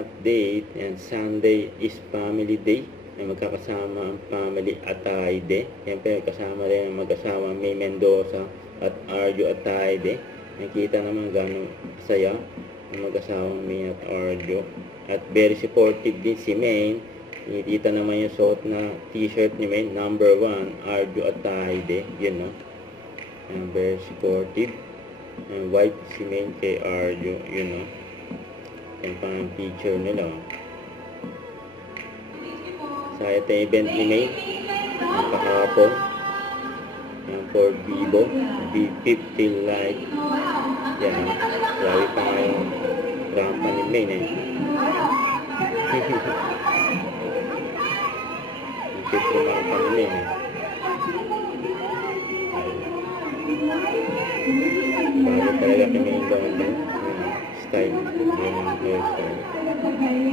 update. And Sunday is family day. Magkakasama ang family Ataide. Siyempre kasama rin ang mag-asawang May Mendoza at Arjo Ataide. Nakita naman gano'ng saya ang mag-asawang May at Arjo. At very supportive din si May. Nakita naman yung suot na t-shirt ni May, number 1, Arjo Ataide. Yun, no? Very supportive. White si May kay Arjo. Yun, no? Yan pa ang picture nila. Sa ito event ni May, ang kahapon. Yan for Vivo. V50 Lite. Yan. Grabe pa nga yung rampa ni May, eh. Ito rampa ni May, eh. Bago talaga kami yung gawin style. Yun yung hairstyle.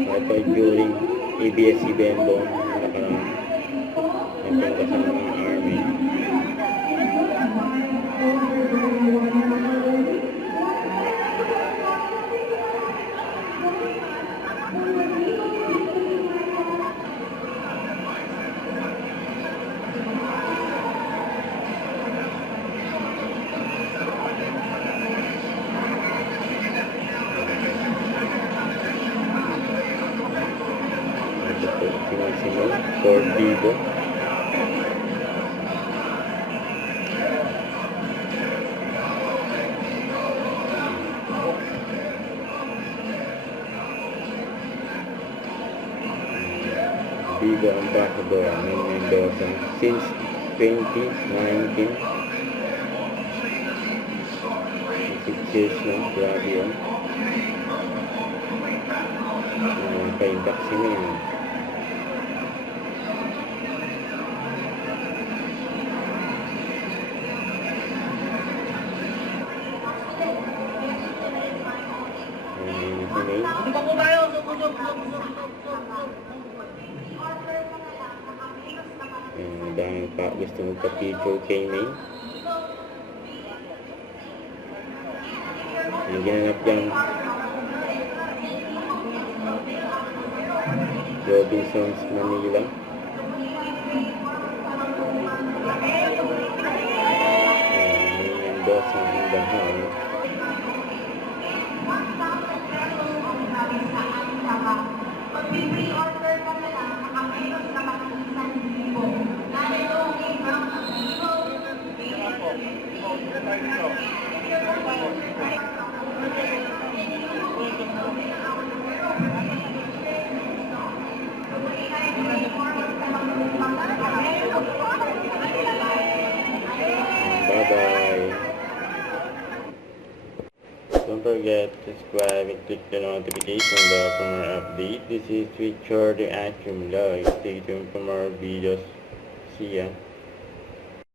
Ito during ABS-CBN doon nakaraan. Ito yung kasama ng army. Single for Vivo. Vivo Ambassador May Mendoza since 2019. 6 years na, grabe yun. Pa-vaccine yun. Dahil pa gusto magpa-picture kay May. Yung ginanap yung Robinsons Manila. May Mendoza in the house. Bye-bye. Don't forget to subscribe and click the notification bell for more updates. This is Richard the Action Vlog. Stay tuned for more videos. See ya.